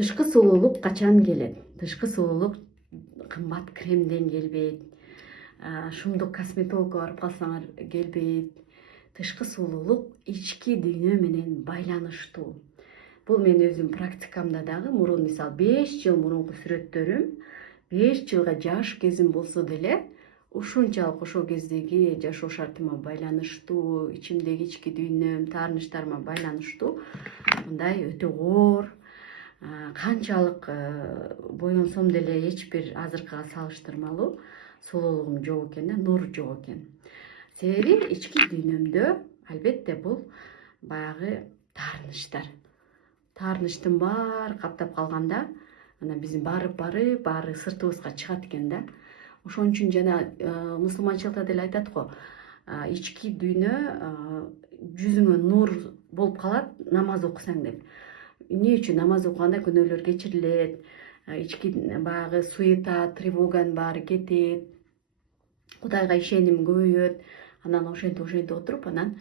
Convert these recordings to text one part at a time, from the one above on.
Тышкы сулуулук качан келет? Тышкы сулуулук кымбат кремден келбейт. Шумдук косметологко барып калсаңар келбейт. Тышкы сулуулук ички дүйнө менен байланыштуу. Бул мен өзүм практикамда дагы мурун мисалы 5 жыл мурунку сүрөттөрүм 5 жылга жаш кезим болсо деле ушунчалык ошол кездеги жашоо шартыма байланыштуу, ичимдеги ички дүйнөм, таарынычтарыма байланыштуу мындай өтө оор, канчалык боенсом деле эч бир азыркыга салыштырмалуу сулуулугум жок экен да, нур жок экен. Себеби ички дүйнөмдө албетте бул баягы таарынычтар. Таарынычтын баары каптап калганда анан биздин баары сыртыбызга чыгат экен да. Ошон үчүн жана мусулманчылыкта деле айтат го, ички дүйнө жүзүңө нур болуп калат намаз окусаң деп. Эмне үчүн? Намаз окуганда күнөөлөр кечирилет, ички баягы суета, тревоганын баары кетет, Кудайга ишеним көбөйөт. Анан ошентип отуруп, анан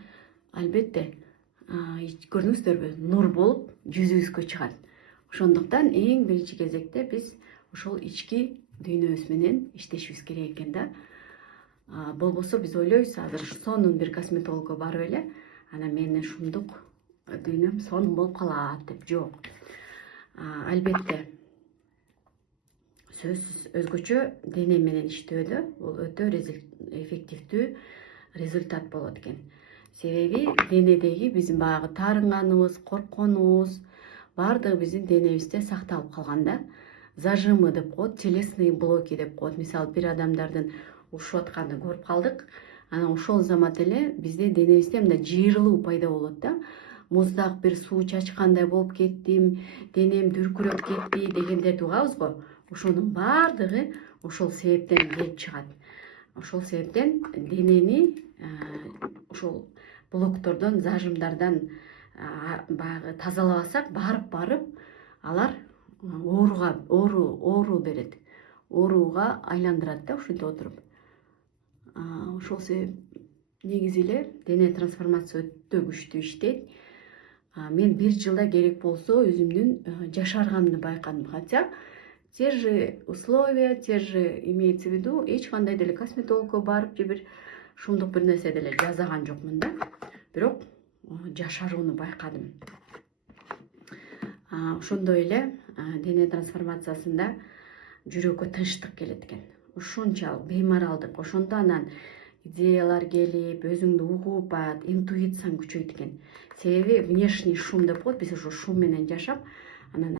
албетте көрдүңүздөрбү, нур болуп жүзүбүзгө чыгат. Ошондуктан эң биринчи кезекте биз ошол ички дүйнөбүз менен иштешибиз керек экен да. Болбосо биз ойлойбуз азыр сонун бир косметологко барып эле, анан менин шумдук дүйнөм сонун болуп калат деп. Жок. Албетте сөзсүз өзгөчө дене менен иштөөдө бул өтө эффективдүү результат болот экен. Себеби денедеги биздин баягы таарынганыбыз, коркконубуз баардыгы биздин денебизде сакталып калган да. Зажимы деп коет, телесные блоки деп коет. Мисалы бир адамдардын ушуп атканын көрүп калдык. Анан ошол замат эле бизде денебизде мындай жыйрылуу пайда болот да. Муздак бир суу чачкандай болуп кеттим, денем дүркүрөп кетти дегендерди угабыз го. Ошонун баардыгы ошол себептен келип чыгат. Ошол себептен денени ошол блоктордон, зажимдардан баягы тазалабасак, барып алар оору берет. Ооруга айландырат да ушинтип отуруп. Ошол себеп негизи эле дене трансформация өтө күчтүү иштейт. Мен 1 жылда керек болсо өзүмдүн жашарганымды байкадым. Хотя те же условия, те же имеется в виду, эч кандай деле косметологко барып же бир шумдук бир нерсе деле жасаган жокмун да. Бирок жашарууну байкадым. Ошондой эле дене трансформациясында жүрөккө тынчтык келет экен. Ушунчалык беймаралдык, ошондо анан идеялар келип, өзүңдү угуп, баягы интуицияң күчөйт экен. Себеби внешний шум деп коет, биз ошо шум менен жашап, анан